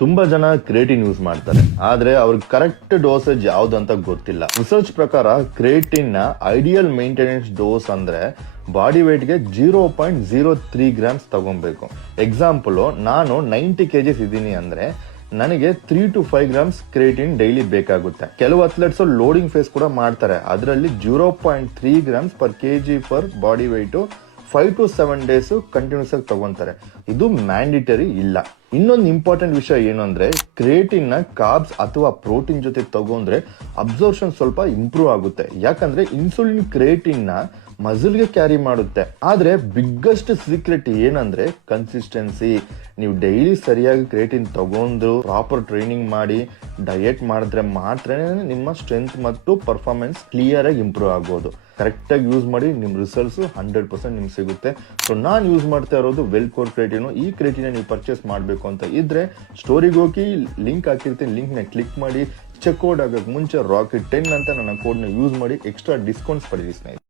ತುಂಬಾ ಜನ creatine use ಮಾಡ್ತಾರೆ, ಆದ್ರೆ ಅವ್ರಿಗೆ ಕರೆಕ್ಟ್ ಡೋಸೇಜ್ ಯಾವ್ದು ಅಂತ ಗೊತ್ತಿಲ್ಲ. ರಿಸರ್ಚ್ ಪ್ರಕಾರ ಕ್ರಿಯೇಟಿನ್ ನ ಐಡಿಯಲ್ ಮೇಂಟೆನೆನ್ಸ್ ಡೋಸ್ ಅಂದ್ರೆ ಬಾಡಿ ವೇಟ್ ಗೆ 0.03 ಗ್ರಾಮ್ಸ್ ತಗೊಬೇಕು. ಎಕ್ಸಾಂಪಲ್, ನಾನು 90 kgs ಇದ್ದೀನಿ ಅಂದ್ರೆ ನನಗೆ 3 to 5 ಗ್ರಾಮ್ಸ್ ಕ್ರಿಯೇಟಿನ್ ಡೈಲಿ ಬೇಕಾಗುತ್ತೆ. ಕೆಲವು ಅಥ್ಲೆಟ್ಸ್ ಲೋಡಿಂಗ್ ಫೇಸ್ ಕೂಡ ಮಾಡ್ತಾರೆ, ಅದರಲ್ಲಿ 0.3 grams per KG per body weight 5 to 7 days continuous ಆಗಿ ತಗೊಂತಾರೆ. ಇದು ಮ್ಯಾಂಡಿಟರಿ ಇಲ್ಲ. ಇನ್ನೊಂದು ಇಂಪಾರ್ಟೆಂಟ್ ವಿಷಯ ಏನು ಅಂದ್ರೆ, ಕ್ರಿಯೇಟಿನ್ ನ ಕಾರ್ಬ್ಸ್ ಅಥವಾ ಪ್ರೋಟೀನ್ ಜೊತೆ ತಗೊಂಡ್ರೆ ಅಬ್ಸರ್ಪ್ಷನ್ ಸ್ವಲ್ಪ ಇಂಪ್ರೂವ್ ಆಗುತ್ತೆ. ಯಾಕಂದ್ರೆ ಇನ್ಸುಲಿನ್ ಕ್ರಿಯೇಟಿನ್ ನ ಮಸಲ್ ಗೆ ಕ್ಯಾರಿ ಮಾಡುತ್ತೆ. ಆದ್ರೆ ಬಿಗ್ಗೆಸ್ಟ್ ಸೀಕ್ರೆಟ್ ಏನಂದ್ರೆ ಕನ್ಸಿಸ್ಟೆನ್ಸಿ. ನೀವು ಡೈಲಿ ಸರಿಯಾಗಿ ಕ್ರಿಯೇಟಿನ್ ತಗೊಂಡು ಪ್ರಾಪರ್ ಟ್ರೈನಿಂಗ್ ಮಾಡಿ ಡಯಟ್ ಮಾಡಿದ್ರೆ ಮಾತ್ರ ನಿಮ್ಮ ಸ್ಟ್ರೆಂತ್ ಮತ್ತು ಪರ್ಫಾರ್ಮೆನ್ಸ್ ಕ್ಲಿಯರ್ ಆಗಿ ಇಂಪ್ರೂವ್ ಆಗೋದು. ಕರೆಕ್ಟ್ ಆಗಿ ಯೂಸ್ ಮಾಡಿ ನಿಮ್ ರಿಸಲ್ಟ್ಸ್ 100% ನಿಮ್ಗೆ ಸಿಗುತ್ತೆ. ಸೊ ನಾನು ಯೂಸ್ ಮಾಡ್ತಾ ಇರೋದು ವೆಲ್ಕೋರ್ ಕ್ರಿಯೇಟಿನ್. ಈ ಕ್ರಿಯೇಟಿನ್ ನೀವು ಪರ್ಚೇಸ್ ಮಾಡಬೇಕು ಅಂತ ಇದ್ರೆ ಸ್ಟೋರಿಗೆ ಹೋಗಿ ಲಿಂಕ್ ಹಾಕಿರ್ತೀನಿ, ಲಿಂಕ್ ನ ಕ್ಲಿಕ್ ಮಾಡಿ ಚೆಕ್ಔಟ್ ಆಗಕ್ಕೆ ಮುಂಚೆ ರಾಕೆಟ್ 10 ಅಂತ ನನ್ನ ಕೋಡ್ ನ ಯೂಸ್ ಮಾಡಿ ಎಕ್ಸ್ಟ್ರಾ ಡಿಸ್ಕೌಂಟ್ಸ್ ಪಡೆಯಿರಿ ಸ್ನೇಹಿತರೆ.